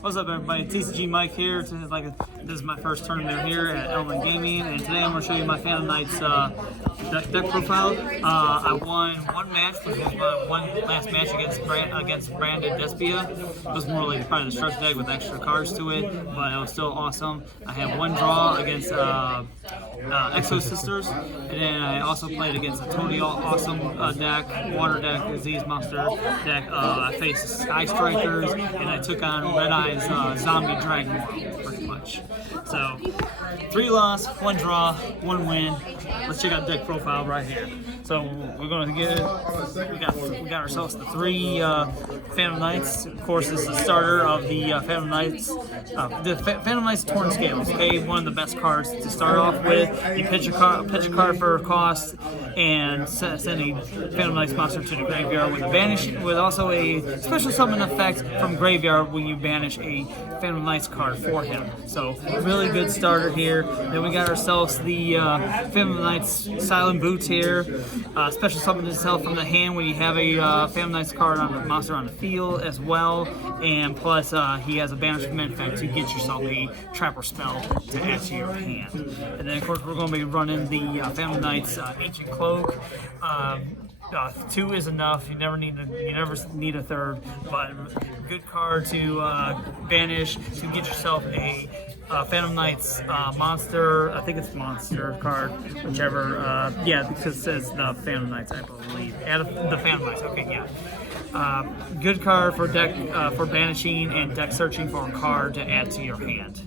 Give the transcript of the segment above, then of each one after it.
What's up, everybody? TCG Mike here. This is my first tournament here at Elven Gaming, and today I'm going to show you my Phantom Knights deck profile. I won one match, which was my one last match against Branded Despia. It was more like probably the structure deck with extra cards to it, but it was still awesome. I had one draw against Exo Sisters, and then I also played against a totally awesome deck, water deck, disease monster deck. I faced Sky Strikers, and I took on Red Eye's zombie dragon pretty much. So 3 loss, 1 draw, 1 win. Let's check out the deck profile right here. So we're going to we got ourselves the 3 Phantom Knights. Of course, this is the starter of the Phantom Knights. The Phantom Knights Torn Scales. Okay, one of the best cards to start off with. You pitch a card for a cost and send a Phantom Knights monster to the graveyard with also a special summon effect from graveyard when you banish a Phantom Knights card for him. So really good starter here. Then we got ourselves the Phantom Knights Silent Boots here. Special summon itself from the hand when you have a Phantom Knights card on the monster on the field as well. And plus he has a banishment effect to get yourself a trapper spell to add to your hand. And then of course we're going to be running the Phantom Knights Ancient Cloak. 2 is enough. You never need a third, but good card to banish to get yourself a Phantom Knights monster. I think it's monster card, whichever. Yeah, because it says the Phantom Knights, I believe. Add the Phantom Knights. Okay, yeah. Good card for deck for banishing and deck searching for a card to add to your hand.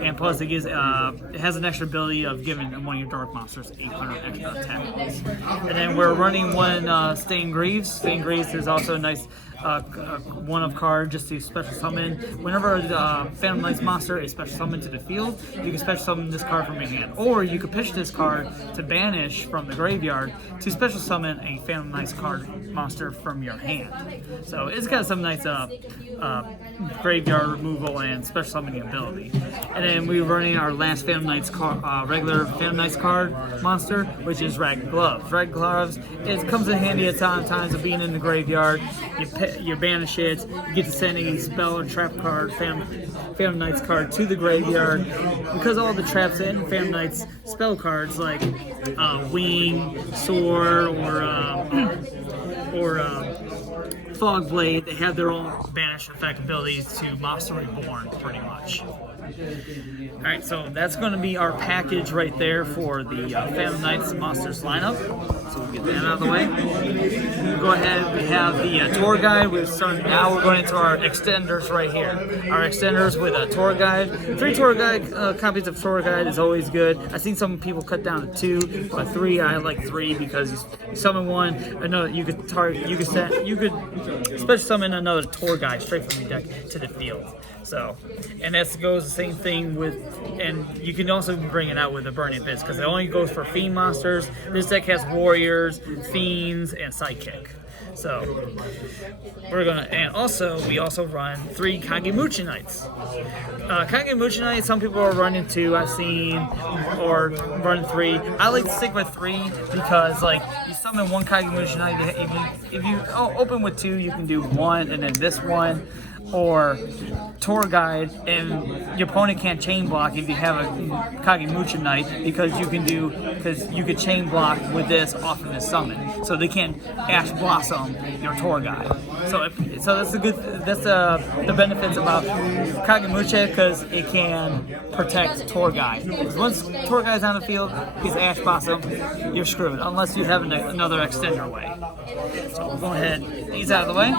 And plus, it has an extra ability of giving one of your dark monsters 800 extra attack rolls. And then we're running one Stained Greaves. Stained Greaves is also a nice one of card just to special summon. Whenever a Phantom Knights monster is special summoned to the field, you can special summon this card from your hand. Or you could pitch this card to banish from the graveyard to special summon a Phantom Knights card monster from your hand. So it's got some nice graveyard removal and special summoning ability. And then we're running our last Phantom Knights regular Phantom Knights card monster, which is Ragged Gloves. Ragged Gloves, it comes in handy at times of being in the graveyard. You banish it, you get to send a spell or trap card, Phantom Knights card to the graveyard. Because all the traps in Phantom Knights spell cards like Wing, Sword, or Fog Blade, they have their own banish effect abilities to Monster Reborn, pretty much. Alright, so that's going to be our package right there for the Phantom Knights Monsters lineup. So we'll get that out of the way. We'll go ahead, we have the tour guide. Now we're going into our extenders right here. Our extenders with a tour guide. 3 tour guide copies of tour guide is always good. I've seen some people cut down to 2, but 3, I like 3 because you summon one, another you could special summon another tour guide straight from your deck to the field. So, and that goes the same thing with, and you can also bring it out with the Burning Abyss because it only goes for Fiend monsters. This deck has Warriors, Fiends, and Sidekick. So, we also run 3 Kagemuchi Knights. Kagemuchi Knights, some people are running 2, I've seen, or running 3. I like to stick with 3 because, like, you summon 1 Kagemuchi Knight. If you open with 2, you can do 1 and then this one. Or tour guide, and your opponent can't chain block if you have a Kagemuchi Knight because you could chain block with this off of this summon, so they can't Ash Blossom your tour guide. So that's the benefits about Kagemuchi, because it can protect tour guide. Because once tour guide's on the field, he's Ash Blossom, you're screwed unless you have another extender way. So we'll go ahead, these out of the way.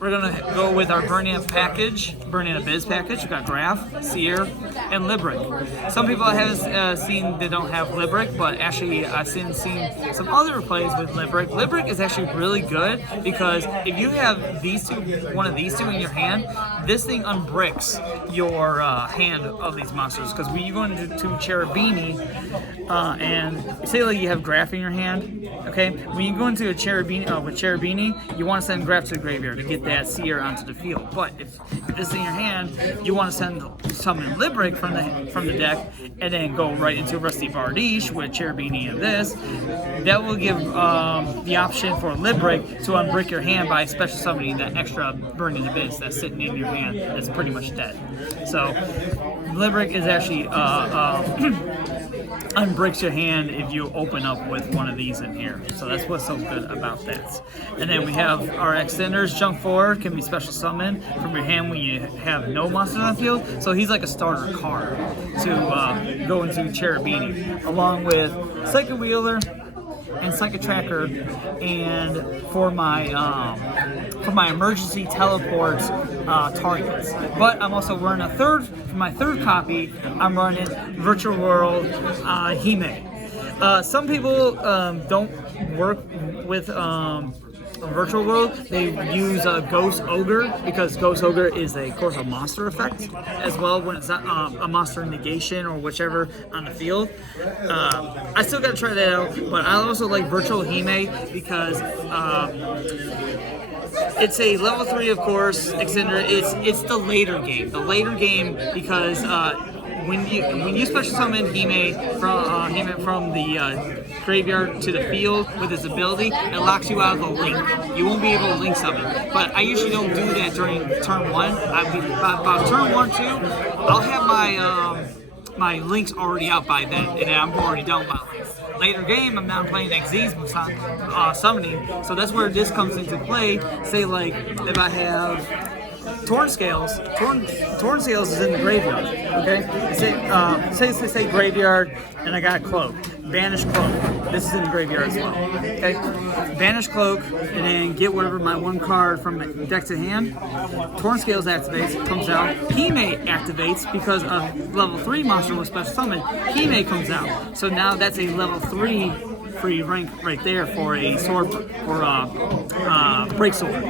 We're going to go with our Burning Abyss package. We've got Graph, Seer, and Libric. Some people I haven't seen they don't have Libric, but actually I've seen some other plays with Libric. Libric is actually really good because if you have one of these two in your hand, this thing unbricks your hand of these monsters. Because when you go into Cherubini, and say like you have Graph in your hand, okay? When you go into a Cherubini, with Cherubini, you want to send Graph to the graveyard to get that seer onto the field. But if this is in your hand, you want to summon Libric from the deck, and then go right into Rusty Bardiche with Cherubini and this. That will give the option for Libric to unbrick your hand by special summoning that extra Burning Abyss that's sitting in your hand that's pretty much dead. So Libric is actually unbricks your hand if you open up with one of these in here. So that's what's so good about that. And then we have our extenders. Junk 4 can be special summoned from your hand when you have no monsters on the field. So he's like a starter card to go into Cherubini, along with Psychic Wheeler and Psychic Tracker, and for my emergency teleport targets. But I'm also running for my third copy, I'm running Virtual World Hime. Some people don't work with Virtual World. They use Ghost Ogre, because Ghost Ogre is of course a monster effect as well when it's not a monster negation or whichever on the field. I still gotta try that out, but I also like Virtual Hime because it's a level 3, of course, extender. It's the later game. The later game because when you special summon Hime from the graveyard to the field with his ability, it locks you out of the link. You won't be able to link summon. But I usually don't do that during turn 1. About turn 1, 2, I'll have my links already out by then, and I'm already done with my links. Later game, I'm now playing Xyz summoning, so that's where this comes into play. Say like if I have Torn Scales is in the graveyard. Okay, say graveyard, and I got Cloak, Banish Cloak. This is in the graveyard as well. Okay, Banish Cloak, and then get whatever my one card from deck to hand. Torn Scales activates, comes out. Hime activates because a level 3 monster was special summoned. Hime comes out, so now that's a level 3 free rank right there for a sword or break sword.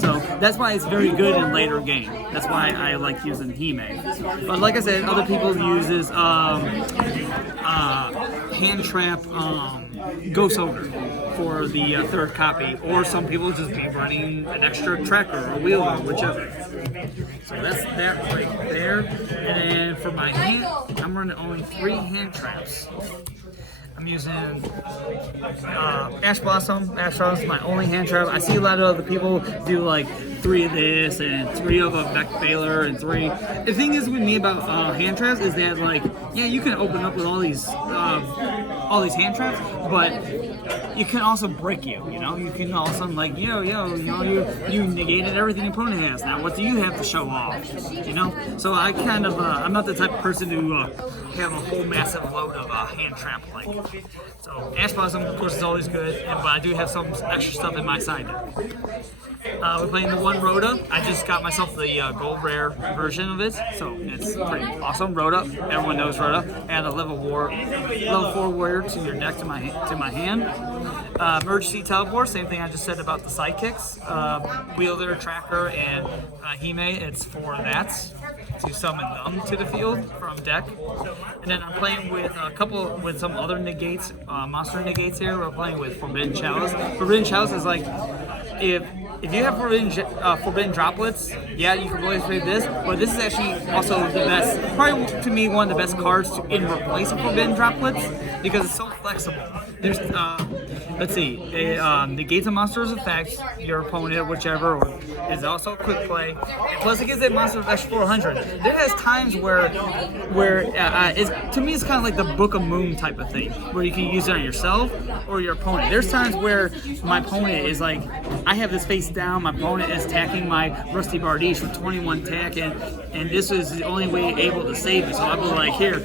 So that's why it's very good in later game. That's why I like using Hime. But like I said, other people uses hand trap Ghost Ogre for the third copy, or some people just be running an extra tracker or wheeler, whichever. So that's that right there. And then for my hand, I'm running only 3 hand traps. I'm using Ash Blossom. Ash Blossom is my only hand trap. I see a lot of other people do like 3 of this and 3 of a Beck Baylor and 3. The thing is with me about hand traps is that like, yeah, you can open up with all these hand traps, but you can also break you. You know, you can also like you negated everything your opponent has. Now what do you have to show off? You know, so I kind of I'm not the type of person to have a whole massive load of hand trap like. So Ash Blossom, of course, is always good, but I do have some extra stuff in my side deck. We're playing the one Rhoda. I just got myself the gold rare version of it, so it's pretty awesome. Rhoda, everyone knows Rhoda. Add a level 4 warrior to your deck to my hand. Emergency teleport, same thing I just said about the sidekicks. Wheeler, Tracker, and Hime. It's for that to summon them to the field from deck. And then I'm playing with some other negates, monster negates here. We're playing with Forbidden Chalice. Forbidden Chalice is like, if you have forbidden droplets, yeah, you can always play this, but this is actually also the best, probably to me, one of the best cards in replace of forbidden droplets, because it's so flexible. There's, let's see, it negates a monster's effects, your opponent, whichever, or is also a quick play. And plus, it gives that monster extra 400. There has times where to me, it's kind of like the Book of Moon type of thing, where you can use it on yourself or your opponent. There's times where my opponent is like, I have this face down, my opponent is attacking my Rusty Bardiche with 21 attack, and this is the only way able to save it. So I'll be like, here,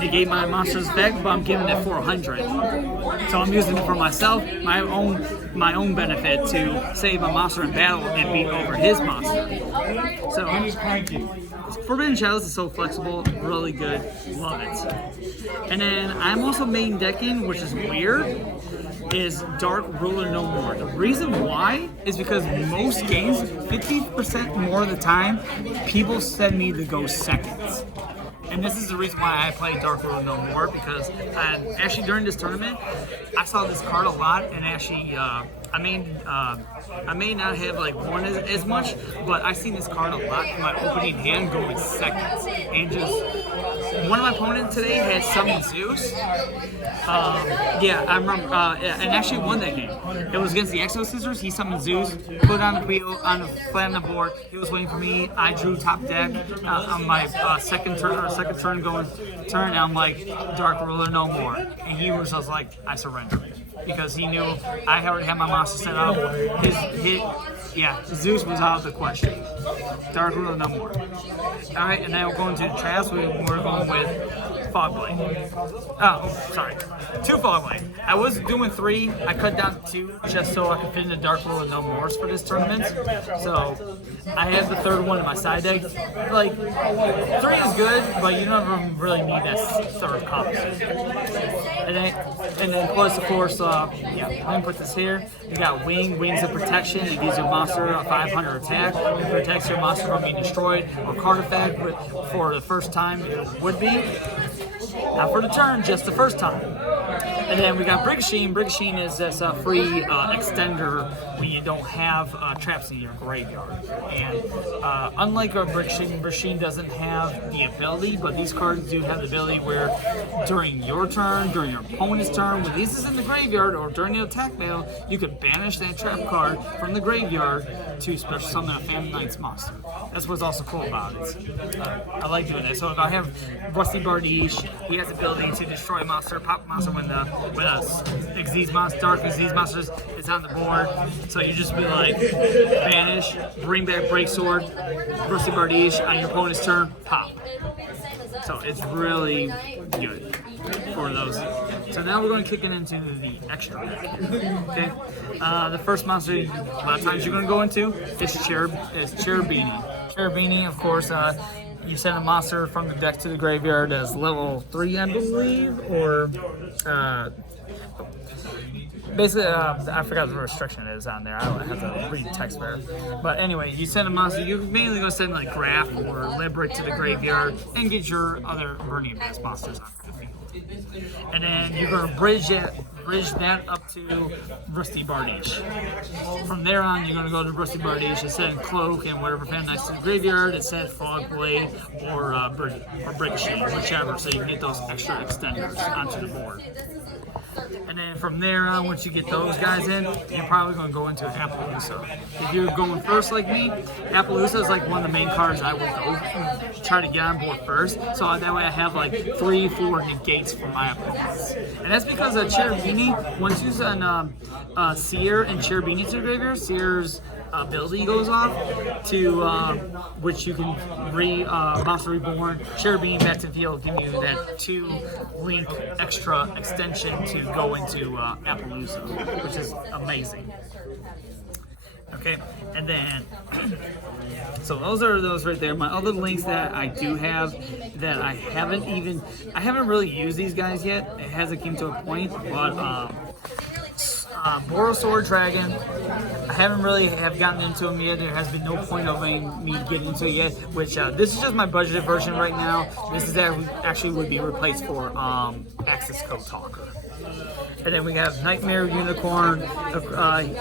negate my monster's effect, but I'm giving it 400. So I'm using it for myself, my own benefit to save a monster in battle and beat over his monster. So Forbidden Chalice is so flexible, really good, love it. And then I'm also main decking, which is weird, is Dark Ruler No More. The reason why is because most games, 50% more of the time, people send me to go seconds. and this is the reason why I play Dark Ruler no more, because actually during this tournament, I saw this card a lot, and actually I may not have like won as much, but I seen this card a lot in my opening hand going seconds, and just one of my opponents today had summoned Zeus. Yeah, I remember, and actually won that game. It was against the Exo Scissors. He summoned Zeus, put it on the wheel, flat on the board. He was waiting for me. I drew top deck on my second turn going turn. And I'm like, Dark Ruler no more. And he was just like, I surrender, because he knew I already had my monster set up. Yeah, Zeus was out of the question. Dark Ruler no more. All right, and now we're going to the traps. We're going with Fog Blade. Oh, sorry. 2 Fog Blade. I was doing 3. I cut down to 2 just so I could fit in the Dark Ruler no mores for this tournament. So I have the 3rd one in my side deck. Like, 3 is good, but you never really need that 3rd copy. And then plus, of course, yeah, let me put this here. You got Wings of Protection. It gives your monster a 500 attack. It protects your monster from being destroyed or card effect for the first time it would be. Not for the turn, just the first time. And then we got Brigashine. Brigashine is this free extender when you don't have traps in your graveyard. And unlike a Brigashine doesn't have the ability, but these cards do have the ability where during your turn, during your opponent's turn, when this is in the graveyard or during the attack battle, you could banish that trap card from the graveyard to special summon a Phantom Knight's monster. That's what's also cool about it. I like doing that. So if I have Rusty Bardiche, he has the ability to destroy a monster, pop a monster when a Xyz monster, Dark Xyz monster is on the board. So you just be like, banish, bring back Breaksword, Rusty Bardiche on your opponent's turn, pop. So it's really good for those. So now we're going to kick it into the extra deck. Okay. The first monster a lot of times you're going to go into is Cherubini. Cherubini, of course, you send a monster from the deck to the graveyard as level 3, I believe, or basically, I forgot the restriction is on there. I don't have to read text there. But anyway, you send a monster, you're mainly going to send like Graph or Liberate to the graveyard and get your other Burning Abyss monsters on the field. And then you're going to bridge that up to Rusty Bardiche. From there on, you're going to go to Rusty Bardiche and send Cloak and whatever Phantom Knight's to the graveyard and send Fog Blade or Brigashine, whichever, so you can get those extra extenders onto the board. And then from there on, once you get those guys in, you're probably going to go into Appaloosa. If you're going first like me, Appaloosa is like one of the main cards I would go try to get on board first. So that way I have like 3-4 negates for my opponents. And that's because Cherubini, once you send Seer and Cherubini to the graveyard, Seer's ability goes off to which you can Monster Reborn, Cherubini back to the field, give you that 2-link extra extension to go into Appaloosa, which is amazing. Okay, and then so those are those right there. My other links that I do have that I haven't really used these guys yet. It hasn't came to a point, but Borosword Dragon, I haven't really gotten into them yet. There has been no point of me getting into it yet, which this is just my budgeted version right now. This is actually would be replaced for Access Code Talker. And then we have Nightmare Unicorn.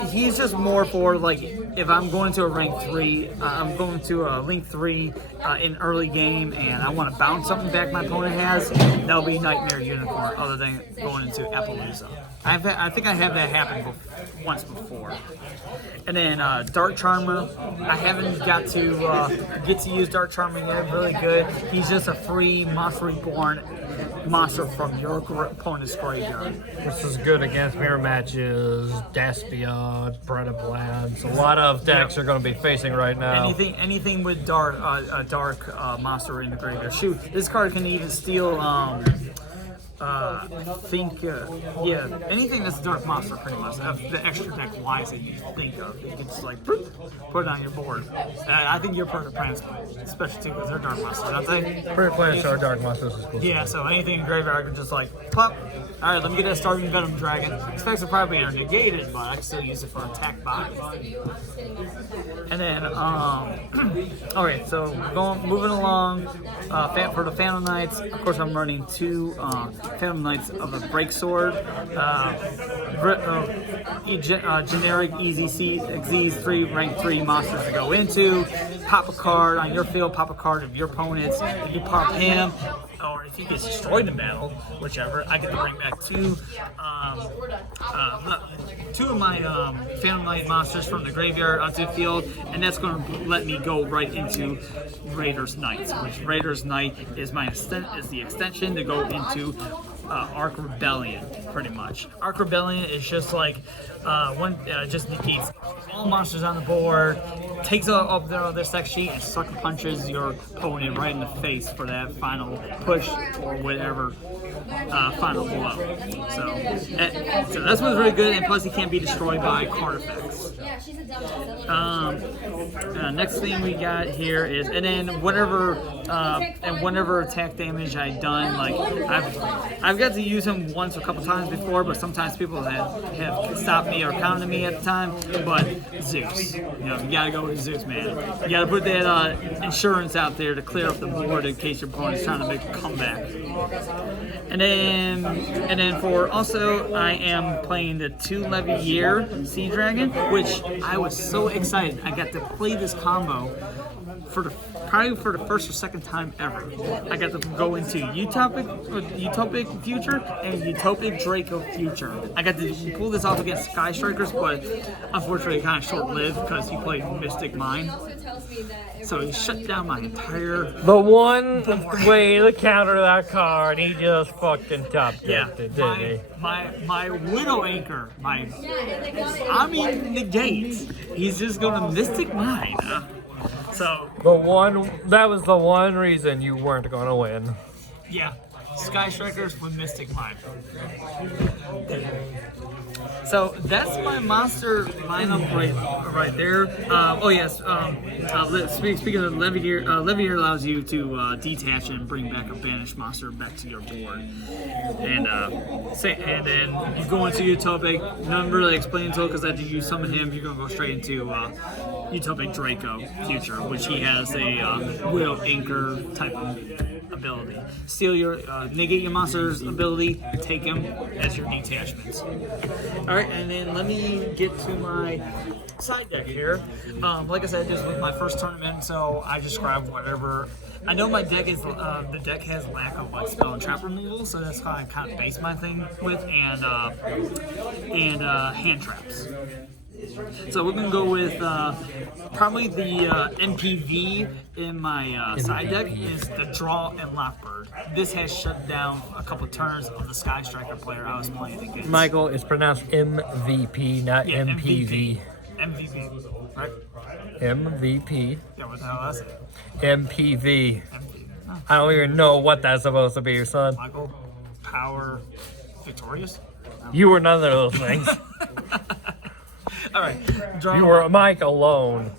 He's just more for like if I'm going to a rank 3, I'm going to a link 3 in early game, and I want to bounce something back my opponent has. That'll be Nightmare Unicorn, other than going into Appaloosa. I think I have that happen once before. And then Dark Charmer, I haven't got to use Dark Charmer yet. Really good. He's just a free Monster Reborn monster from your opponent's graveyard. This is good against mirror matches, Daspion, Bread of Lands. A lot of decks are going to be facing right now. Anything with dark monster in the graveyard. Shoot, this card can even steal think, yeah, anything that's Dark Monster pretty much. The extra deck wise that you think of, you can just like put it on your board. I think you're part of the plans, especially too because they're Dark Monsters, aren't they? Pretty plans are Dark Monsters. Yeah, so anything in graveyard can just like pop. All right, let me get that starting Venom Dragon. Effects are probably negated, but I can still use it for attack body. And then, all right, so moving along, for the Phantom Knights, of course I'm running 2 Phantom Knights of the Break Sword, generic easy Xyz 3 rank 3 monsters to go into, pop a card on your field, pop a card of your opponent's, if you pop him, or if he gets destroyed in battle, whichever, I get to bring back 2 of my Phantom Knight monsters from the graveyard onto the field, and that's going to let me go right into Raiders Knights, which Raiders Knight is the extension to go into Arc Rebellion, pretty much. Arc Rebellion is just like just negates all monsters on the board, takes up their sex sheet, and sucker punches your opponent right in the face for that final push or whatever final blow. So that's what's really good, and plus he can't be destroyed by card effects. Next thing we got here is, and then whatever attack damage I've done, like I've got to use him once a couple times before, but sometimes people have stopped me or counted me at the time. But Zeus, you gotta go with Zeus, man. You gotta put that insurance out there to clear up the board in case your opponent's trying to make a comeback. And then for also, I am playing the 2 Levier Sea Dragon, which I was so excited. I got to play this combo probably for the first or second time ever. I got to go into Utopic Future and Utopic Draco Future. I got to pull this off against Sky Strikers, but unfortunately kind of short-lived because he played Mystic Mine. So he shut down my entire... The one way to counter that card, he just fucking topped it, didn't he? My Widow Anchor, negate. He's just gonna Mystic Mine. So that was the one reason you weren't gonna win. Yeah, Sky Strikers with Mystic Mine. So that's my monster lineup right there. Oh yes. Speaking of Levier, Levier allows you to detach and bring back a banished monster back to your board. And then you go into Utopic. None really explained until because I had to use some of him. You're gonna go straight into Utopic Draco Future, which he has a Widow Anchor type of ability. Steal your negate your monster's ability, take him as your detachments. Alright, and then let me get to my side deck here. Like I said, this was my first tournament, so I just grabbed whatever. I know my deck is the deck has lack of like spell and trap removal, so that's how I kind of base my thing with, and hand traps. So we're gonna go with probably the NPV in my side deck is the Draw and Lockbird. This has shut down a couple turns of the Sky Striker player I was playing against. Michael, it's pronounced MVP, not MPV. MVP, right? MVP. Yeah, what the hell is it? MPV. Oh. I don't even know what that's supposed to be, son. Michael, Power, Victorious? You were none of those things. All right. You were a Mike alone.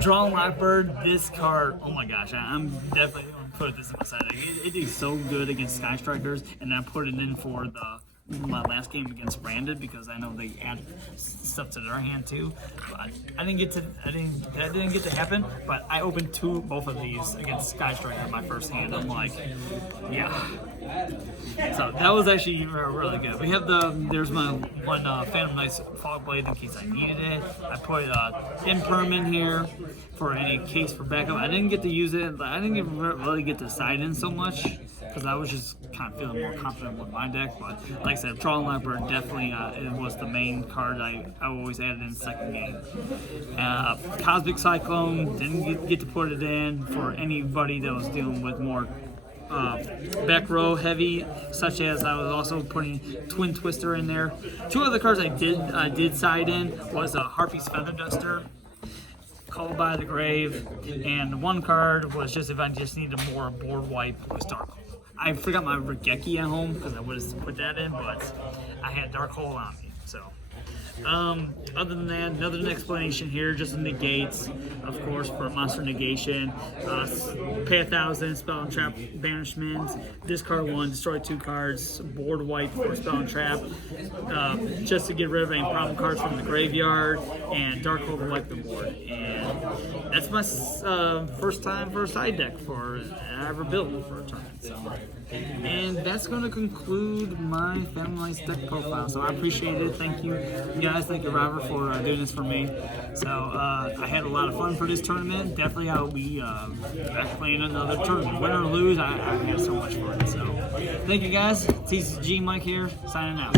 Draw and Lockbird, this card, oh my gosh, I'm definitely going to put this in my side deck. It did so good against Sky Strikers, and I put it in for my last game against Branded because I know they add stuff to their hand too. But that didn't get to happen. But I opened both of these against Sky Striker in my first hand. I'm like, yeah. So that was actually really good. We have there's my one Phantom Knights Fog Blade in case I needed it. I put Imperm in here for any case for backup. I didn't get to use it. I didn't even really get to side in so much because I was just kind of feeling more confident with my deck. But like I said, Draw and Leopard definitely it was the main card I always added in the second game. Cosmic Cyclone, didn't get to put it in for anybody that was dealing with more back row heavy, such as I was also putting Twin Twister in there. Two other cards I did side in was Harpy's Feather Duster, Called by the Grave, and one card was just if I just needed more board wipe was Dark Hole. I forgot my Regeki at home because I would have put that in, but I had Dark Hole on me. So, other than that, another explanation here, just the negates, of course, for monster negation. Pay 1,000, spell and trap banishment. Discard 1, destroy 2 cards. Board wipe for spell and trap, just to get rid of any problem cards from the graveyard. And Dark Hole to wipe the board. And that's my first time for a side deck for I ever built for a tournament. So. And that's going to conclude my Family Nice deck profile. So I appreciate it. Thank you guys. Thank you, Robert, for doing this for me. So I had a lot of fun for this tournament. Definitely I'll be back playing another tournament. Win or lose, I had so much fun. So thank you guys. TCG Mike here, signing out.